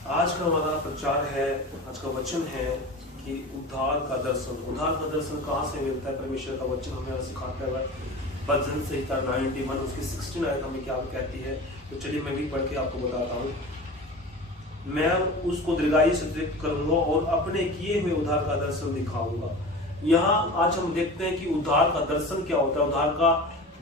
आज का हमारा प्रचार है, आज का वचन है कि उद्धार का दर्शन। उद्धार का दर्शन कहाँ से मिलता है? परमेश्वर का वचन हमें सिखाता है। भजन संहिता 91 उसकी 16 आयत हमें क्या कहती है? तो चलिए मैं भी पढ़ के आपको बताता हूँ। मैं उसको दीर्घायु से तृप्त करूंगा और अपने किए हुए उद्धार का दर्शन दिखाऊंगा। यहाँ आज हम देखते हैं कि उद्धार का दर्शन क्या होता है। उद्धार का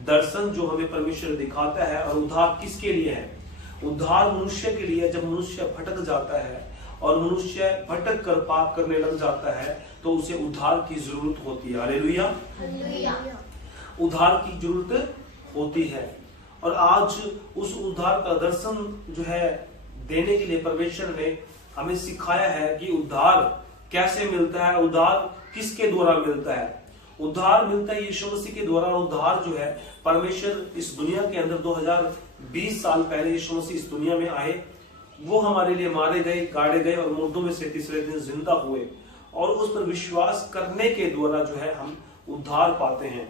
दर्शन जो हमें परमेश्वर दिखाता है, और उद्धार किसके लिए है? उद्धार मनुष्य के लिए। जब मनुष्य भटक जाता है और मनुष्य भटक कर पाप करने लग जाता है तो उसे उद्धार की जरूरत होती है। हालेलुया, उद्धार की जरूरत होती है। और आज उस उद्धार का दर्शन जो है देने के लिए परमेश्वर ने हमें सिखाया है कि उद्धार कैसे मिलता है, उद्धार किसके द्वारा मिलता है। उद्धार मिलता है यीशु मसीह के द्वारा। उद्धार जो है परमेश्वर इस दुनिया के अंदर 2020 साल पहले यीशु मसीह इस दुनिया में आए। वो हमारे लिए मारे गए, गाड़े गए और मुर्दों में से तीसरे दिन जिंदा हुए, और उस पर विश्वास करने के द्वारा जो है हम उद्धार पाते हैं।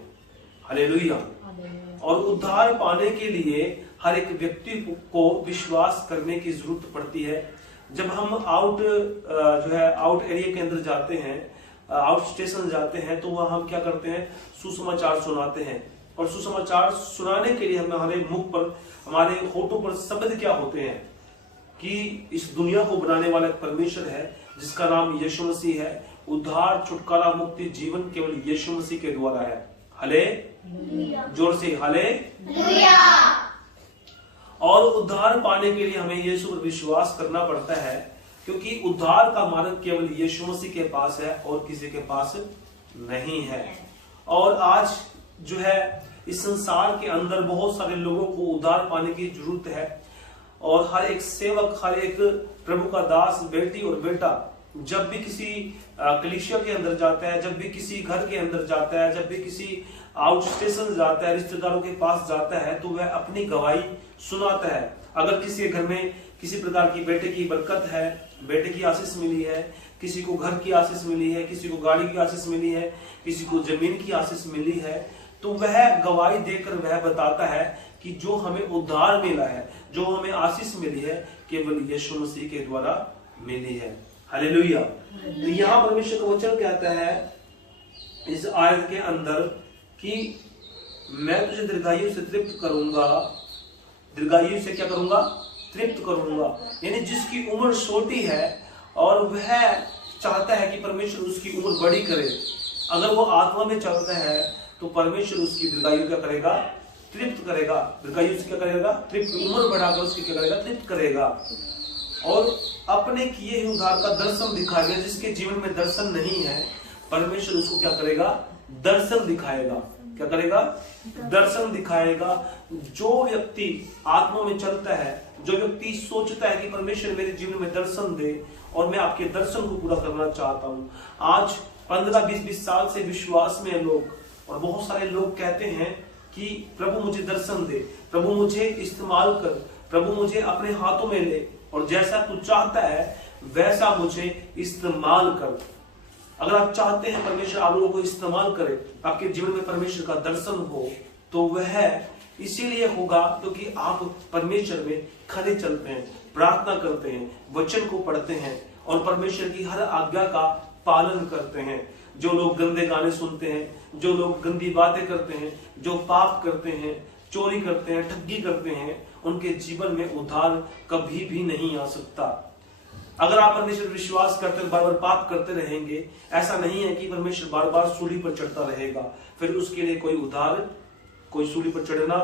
हालेलुया। और उद्धार पाने के लिए हर एक व्यक्ति को विश्वास करने की जरूरत पड़ती है। जब हम आउट एरिया के अंदर जाते हैं, आउट स्टेशन जाते हैं, तो वह हम क्या करते हैं? सुसमाचार सुनाते हैं। और सुसमाचार सुनाने के लिए हमारे मुख पर, हमारे होठों पर शब्द क्या होते हैं? कि इस दुनिया को बनाने वाला एक परमेश्वर है जिसका नाम यीशु मसीह है। उद्धार, छुटकारा, मुक्ति, जीवन केवल यीशु मसीह के द्वारा है। हले, जोर से हले। और उद्धार पाने के लिए हमें यीशु पर विश्वास करना पड़ता है, क्योंकि उद्धार का मार्ग केवल यीशु मसीह के पास है और किसी के पास नहीं है। और आज जो है इस संसार के अंदर बहुत सारे लोगों को उद्धार पाने की जरूरत है। और हर एक सेवक, हर एक प्रभु का दास, बेटी और बेटा जब भी किसी कलीसिया के अंदर जाता है, जब भी किसी घर के अंदर जाता है, जब भी किसी आउट स्टेशन जाता है, रिश्तेदारों के पास जाता है, तो वह अपनी गवाही सुनाता है। अगर किसी घर में किसी प्रकार की बेटे की बरकत है, बेटे की आशीष मिली है, किसी को घर की आशीष मिली है, किसी को गाड़ी की आशीष मिली है, किसी को जमीन की आशीष मिली है, तो वह गवाही देकर वह बताता है कि जो हमें उद्धार मिला है, जो हमें आशीष मिली है, केवल यीशु मसीह के द्वारा मिली है। हालेलुया। तो यहाँ परमेश्वर का वचन कहता है इस आयत के अंदर कि मैं तुझे दीर्घायु से तृप्त करूंगा। दीर्घायु से क्या करूंगा? तृप्त करूंगा। यानी जिसकी उम्र छोटी है और वह चाहता है कि परमेश्वर उसकी उम्र बड़ी करे, अगर वो आत्मा में चलता है तो परमेश्वर उसकी दीर्घायु क्या करेगा? तृप्त करेगा। दीर्घायु से क्या करेगा? तृप्त। उम्र बढ़ाकर उसकी क्या करेगा? तृप्त करेगा। और अपने किए हुए उद्धार का दर्शन दिखाएगा। जिसके जीवन में दर्शन नहीं है, परमेश्वर उसको क्या करेगा? दर्शन दिखाएगा। क्या करेगा? दर्शन दिखाएगा। जो व्यक्ति आत्मा में चलता है, जो व्यक्ति सोचता है कि परमेश्वर मेरे जीवन में दर्शन दे और मैं आपके दर्शन को पूरा करना चाहता हूँ। आज 15-20 साल से विश्वास में लोग, और बहुत सारे लोग कहते हैं कि प्रभु मुझे दर्शन दे, प्रभु मुझे इस्तेमाल कर, प्रभु मुझे अपने हाथों में ले, और जैसा तू चाहता है वैसा मुझे इस्तेमाल कर। अगर आप चाहते हैं परमेश्वर आप लोगों को इस्तेमाल करे, आपके जीवन में परमेश्वर का दर्शन हो, तो वह इसीलिए होगा क्योंकि आप परमेश्वर में खड़े चलते हैं, प्रार्थना करते हैं, वचन को पढ़ते हैं और परमेश्वर की हर आज्ञा का पालन करते हैं। जो लोग गंदे गाने सुनते हैं, जो लोग गंदी बातें करते हैं, जो पाप करते हैं, चोरी करते हैं, ठगी करते हैं, उनके जीवन में उद्धार कभी भी नहीं आ सकता। अगर आप परमेश्वर विश्वास करते बार बार पाप करते रहेंगे, ऐसा नहीं है कि परमेश्वर बार बार सूली पर चढ़ता रहेगा, फिर उसके लिए कोई उद्धार, कोई सूली पर चढ़ना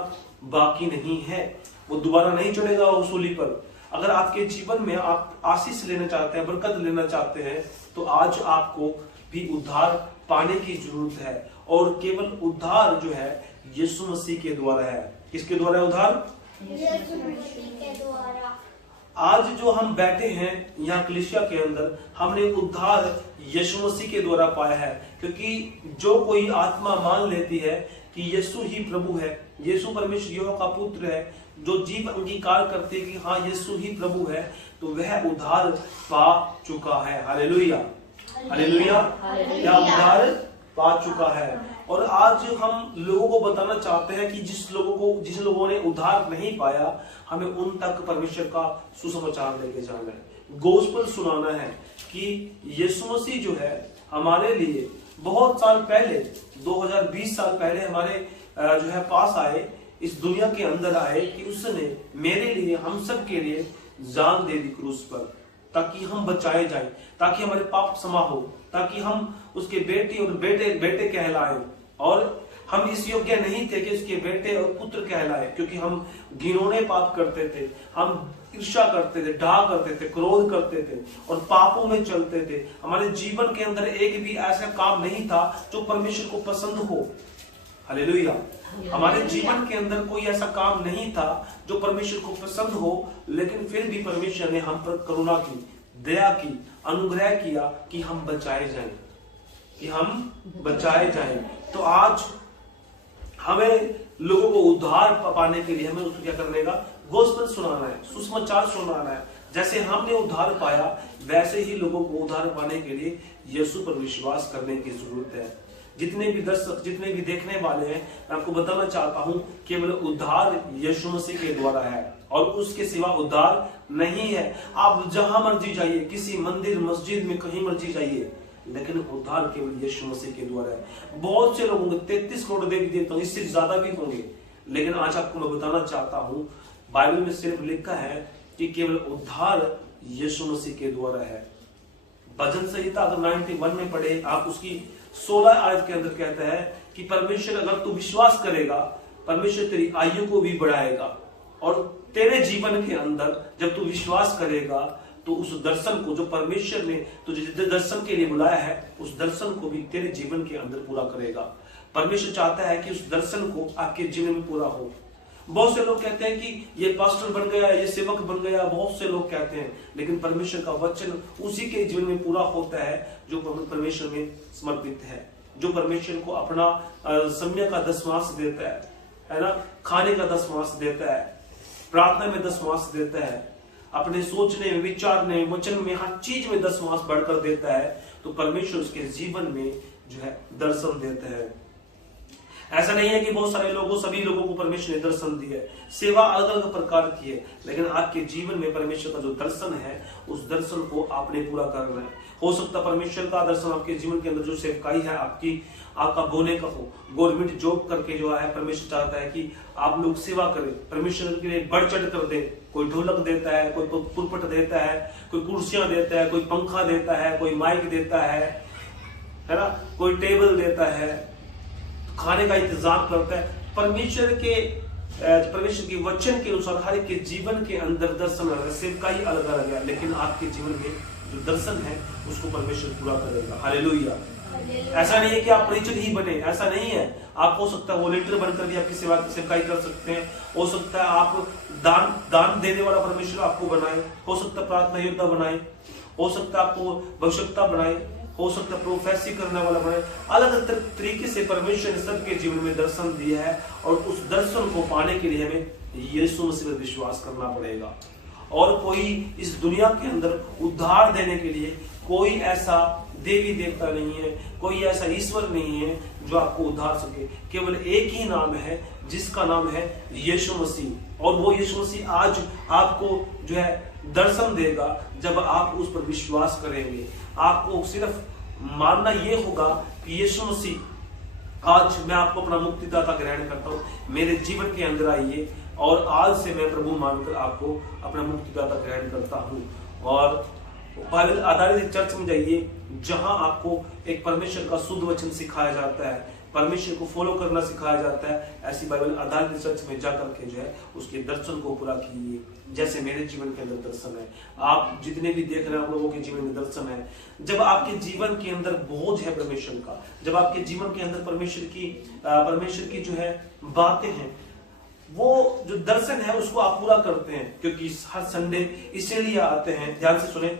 बाकी नहीं है। वो दोबारा नहीं चढ़ेगा वो सूली पर। अगर आपके जीवन में आप आशीष लेना चाहते हैं, बरकत लेना चाहते हैं, तो आज आपको भी उद्धार पाने की जरूरत है। और केवल उद्धार जो है यीशु मसीह के द्वारा है। किसके द्वारा है उद्धार? यीशु मसीह के द्वारा। आज जो हम बैठे हैं यहाँ कलीसिया के अंदर, हमने उद्धार यीशु मसीह के द्वारा पाया है। क्योंकि जो कोई आत्मा मान लेती है कि यीशु ही प्रभु है, यीशु परमेश्वर यहोवा का पुत्र है, जो जीव अंगीकार करते हैं कि हाँ यीशु ही प्रभु है, तो वह उद्धार पा चुका है। Hallelujah, hallelujah. क्या उद्धार पा चुका है? और आज हम लोगों को बताना चाहते हैं कि जिन लोगों ने उद्धार नहीं पाया, हमें उन तक परमेश्वर का सुसमाचार लेके जाना है, गोस्पेल सुनाना है कि यीशु मसीह जो है हमारे लिए बहुत साल पहले, 2020 साल पहले हमारे जो है पास आए, इस दुनिया के अंदर आए कि उसने मेरे लिए, हम सब के लिए जान दे दी क्रूस पर, ताकि हम बचाए जाएं, ताकि हमारे पाप क्षमा हो, ताकि हम उसके बेटे और बेटे कहलाएं। और हम इस योग्य नहीं थे कि उसके बेटे और पुत्र कहलाए, क्योंकि हम घिनौने पाप करते थे, हम ईर्ष्या करते थे, डाह करते थे, क्रोध करते थे और पापों में चलते थे। हमारे जीवन के अंदर एक भी ऐसा काम नहीं था जो परमेश्वर को पसंद हो। हालेलुया। हमारे जीवन के अंदर कोई ऐसा काम नहीं था जो परमेश्वर को पसंद हो, लेकिन फिर भी परमेश्वर ने हम पर करुणा की, दया की, अनुग्रह किया कि हम बचाए जाएं, कि हम बचाए जाएं। तो आज हमें लोगों को उद्धार पाने के लिए हमें उसको क्या करने का, गोस्पेल सुनाना है, सुसमाचार सुनाना है। जैसे हमने उद्धार पाया, वैसे ही लोगों को उद्धार पाने के लिए यीशु पर विश्वास करने की जरूरत है। जितने भी दर्शक, जितने भी देखने वाले हैं, मैं आपको बताना चाहता हूं, केवल उद्धार यीशु मसीह के द्वारा है और उसके सिवा उद्धार नहीं है। आप जहां मर्जी जाइए, किसी मंदिर मस्जिद में कहीं मर्जी जाइए, लेकिन उद्धार केवल यीशु मसीह के द्वारा है। बहुत से लोग होंगे, 33 करोड़ देवी देवता, इससे ज्यादा भी होंगे, लेकिन आज आपको मैं बताना चाहता हूं, बाइबल में सिर्फ लिखा है कि केवल उद्धार यीशु मसीह के द्वारा है। भजन संहिता अगर 91 में पढ़े आप, उसकी 16 आयत के अंदर कहता है कि परमेश्वर, अगर तू विश्वास करेगा, परमेश्वर तेरी आयु को भी बढ़ाएगा, और तेरे जीवन के अंदर जब तू विश्वास करेगा तो उस दर्शन को जो परमेश्वर ने तुझे दर्शन के लिए बुलाया है, उस दर्शन को भी तेरे जीवन के अंदर पूरा करेगा। परमेश्वर चाहता है कि उस दर्शन को आपके जीवन में पूरा हो। बहुत से लोग कहते हैं कि ये पास्टर बन गया, ये सेवक बन गया, बहुत से लोग कहते हैं, लेकिन परमेश्वर का वचन उसी के जीवन में पूरा होता है जो परमेश्वर में समर्पित है, जो परमेश्वर को अपना समय का दसवांश देता है ना, खाने का दसवांश देता है, प्रार्थना में दसवांश देता है, अपने सोचने में, विचारने में, वचन में, हर चीज में दसवांश बढ़कर देता है। तो परमेश्वर उसके जीवन में जो है दर्शन देता है। ऐसा नहीं है कि बहुत सारे लोगों, सभी लोगों को परमेश्वर ने दर्शन दिया है, सेवा अलग अलग प्रकार की है, लेकिन आपके जीवन में परमेश्वर का जो दर्शन है, उस दर्शन को आपने पूरा करना है। हो सकता है परमेश्वर का दर्शन आपके जीवन के अंदर जो सेवकाई है आपका बोले का हो, गवर्नमेंट जॉब करके जो है परमेश्वर चाहता है कि आप लोग सेवा करें, परमेश्वर के लिए बढ़ चढ़ कर दे। कोई ढोलक देता है, कोई पुरपट देता है, कोई कुर्सियां देता है, कोई पंखा देता है, कोई माइक देता है ना, कोई टेबल देता है, खाने का इंतजाम करता है। परमेश्वर के वचन के अनुसार हर एक के जीवन के अंदर दर्शन अलग है, सेवकाई अलग अलग है, लेकिन आपके जीवन में जो दर्शन है उसको परमेश्वर पूरा करेगा। हालेलुया। ऐसा नहीं है कि आप प्रीचर ही बने, ऐसा नहीं है। आप हो सकता है वॉलंटियर बनकर भी आपकी सेवकाई कर सकते हैं। हो सकता है आप दान देने वाला परमेश्वर आपको बनाए, हो सकता है प्रार्थना योद्धा बनाए, हो सकता है आपको भविष्यवक्ता बनाए, हो सकता है प्रोफेसी करने वाला बनाए। अलग अलग तरीके से परमेश्वर ने सबके जीवन में दर्शन दिया है, और उस दर्शन को पाने के लिए हमें यीशु मसीह पर विश्वास करना पड़ेगा। और कोई इस दुनिया के अंदर उद्धार देने के लिए कोई ऐसा देवी देवता नहीं है, कोई ऐसा ईश्वर नहीं है जो आपको उद्धार सके। केवल एक ही नाम है जिसका नाम है यीशु मसीह, और वो यीशु मसीह आज आपको जो है दर्शन देगा जब आप उस पर विश्वास करेंगे। आपको सिर्फ मानना ये होगा कि यीशु मसीह, आज मैं आपको अपना मुक्तिदाता ग्रहण करता हूँ, मेरे जीवन के अंदर आइए, और आज से मैं प्रभु मानकर आपको अपना मुक्तिदाता ग्रहण करता हूँ। और बाइबल आधारित चर्च में जाइए, जहां आपको एक परमेश्वर का शुद्ध वचन सिखाया जाता है, परमेश्वर को फॉलो करना सिखाया जाता है। ऐसी बाइबल आधारित चर्च में जाकर के जो है उसके दर्शन को पूरा कीजिए, जैसे मेरे जीवन के अंदर दर्शन है। आप जितने भी देख रहे हैं, आप लोगों के जीवन में दर्शन है। जब आपके जीवन के अंदर बोझ है परमेश्वर का, जब आपके जीवन के अंदर परमेश्वर की जो है बातें हैं, वो जो दर्शन है उसको आप पूरा करते हैं। क्योंकि हर संडे इसीलिए आते हैं, ध्यान से सुने,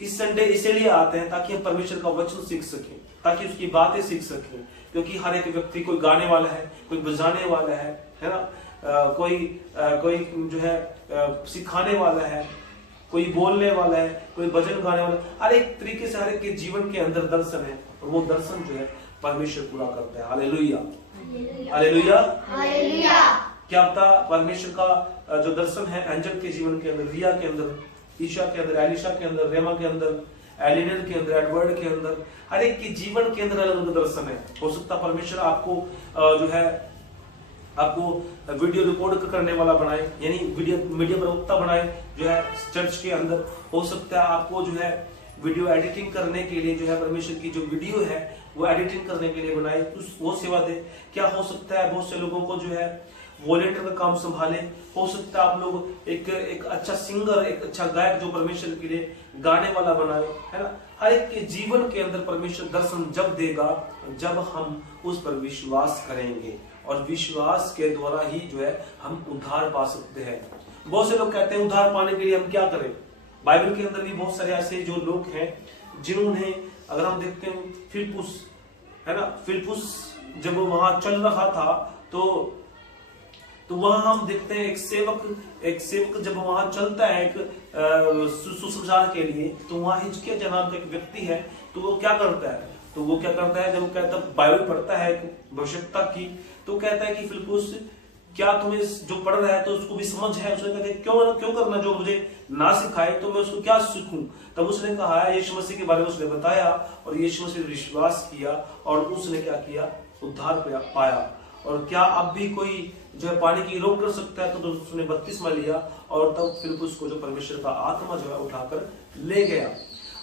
इस संडे इसीलिए आते हैं ताकि हम परमेश्वर का वचन सीख सकें, ताकि उसकी बातें सीख सकें। क्योंकि हर एक व्यक्ति, कोई गाने वाला है, कोई बजाने वाला है ना, कोई जो है सिखाने वाला है, कोई बोलने वाला है, कोई भजन गाने वाला है। हर एक तरीके से हर एक के जीवन के अंदर दर्शन है, और वो दर्शन जो है परमेश्वर पूरा करता है। Hallelujah, hallelujah, hallelujah. क्या पता परमेश्वर का जो दर्शन है एंजल के जीवन के अंदर, रिया के अंदर, ईशा के अंदर, एलिशा के अंदर, रेमा के अंदर, एलिनर के अंदर, एडवर्ड के अंदर, हर एक के जीवन के अंदर अलग अलग दर्शन है। हो सकता परमेश्वर आपको जो है आपको वीडियो रिकॉर्ड करने वाला बनाए, यानी मीडिया प्रवक्ता बनाए जो है चर्च के अंदर। हो सकता है आपको जो है वीडियो एडिटिंग करने के लिए जो है परमेश्वर की जो वीडियो है वो एडिटिंग करने के लिए बनाए, वो सेवा दे। क्या हो सकता है बहुत से लोगों को जो है वॉलेंटियर का काम संभाले। हो सकता है आप लोग एक अच्छा सिंगर, एक अच्छा गायक जो परमेश्वर के लिए गाने वाला बनाए, है ना। हर एक के जीवन के अंदर परमेश्वर दर्शन जब देगा जब हम उस पर विश्वास करेंगे, और विश्वास के द्वारा ही जो है हम उद्धार पा सकते हैं। बहुत से लोग कहते हैं उद्धार पाने के लिए हम क्या करें। बाइबल के अंदर भी बहुत सारे ऐसे जो लोग हैं जिन्होंने, अगर हम देखते हैं फिलिप्पुस, है ना, फिलिप्पुस जब वहां चल रहा था तो वहां हम देखते हैं एक सेवक जब वहां चलता है एक सुसमाचार के लिए, तो वहां हिजकिय्याह नाम का एक व्यक्ति है, तो वो क्या करता है, जब वो कहता है बाइबल पढ़ता है भविष्यता की, तो कहता है कि फिलिप्पुस क्या तुम्हें जो पढ़ रहा है तो उसको भी समझ है। उसने कहा क्यों करना जो मुझे ना सिखाए, तो मैं उसको क्या सीखूं। तब उसने कहा यीशु मसीह के बारे में उसने बताया, और यीशु मसीह ने विश्वास किया और उसने क्या किया, उद्धार पाया। और क्या अब भी कोई जो है पानी की रोक कर सकता है, तो उसने बपतिस्मा लिया, और तब फिर उसको जो परमेश्वर का आत्मा जो है उठाकर ले गया।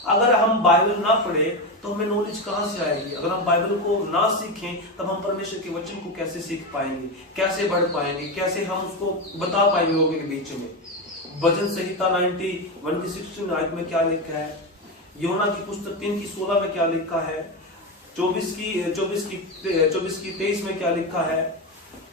अगर हम बाइबल ना पढ़े तो हमें नॉलेज कहां से आएगी। अगर हम बाइबल को ना सीखें तब हम परमेश्वर के वचन को कैसे सीख पाएंगे, कैसे बढ़ पाएंगे, कैसे हम उसको बता पाएंगे लोगों के बीच में। भजन संहिता 91 की 16 आयत में क्या लिखा है, यूहन्ना की पुस्तक 3 की 16 में क्या लिखा है, 24 की 23 में क्या लिखा है,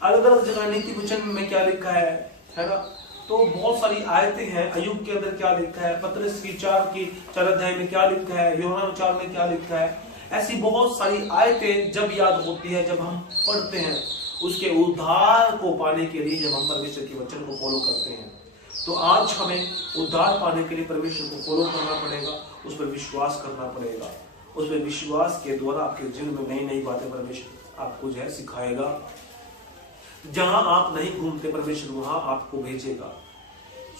अलग अलग जगह नीति वचन में क्या लिखा है ना। तो बहुत सारी आयतें हैं। अय्यूब के अंदर क्या लिखा है, पतरस की 4 अध्याय में क्या लिखा है, यूहन्ना 4 में क्या लिखा है। ऐसी बहुत सारी आयतें जब याद होती है, जब हम पढ़ते हैं, उसके उद्धार को पाने के लिए जब हम परमेश्वर के वचन को फॉलो करते हैं। तो आज हमें उद्धार पाने के लिए परमेश्वर को फॉलो करना पड़ेगा, उस पर विश्वास करना पड़ेगा। उस पर विश्वास के द्वारा आपके जीवन में नई नई बातें परमेश्वर आपको जो है सिखाएगा। जहां आप नहीं घूमते परमेश्वर वहां आपको भेजेगा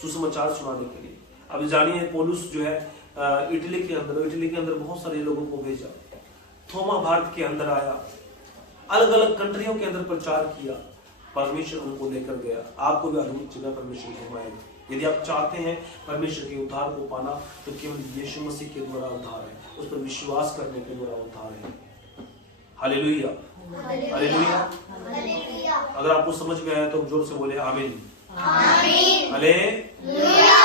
सुसमाचार सुनाने के लिए। अब जानिए पौलुस जो है इटली के अंदर बहुत सारे लोगों को भेजा। थोमा भारत के अंदर आया, अलग अलग कंट्रियों के अंदर प्रचार किया, परमेश्वर उनको लेकर गया। आपको भी आधुनिक जगह परमेश्वर घुमाएगा। यदि आप चाहते हैं परमेश्वर के उद्धार को पाना, तो केवल यीशु मसीह के द्वारा उद्धार है, उस पर विश्वास करने के द्वारा उद्धार है। Hallelujah, hallelujah. अगर आपको समझ में आया तो जोर से बोले आमीन, आमीन, हालेलुया।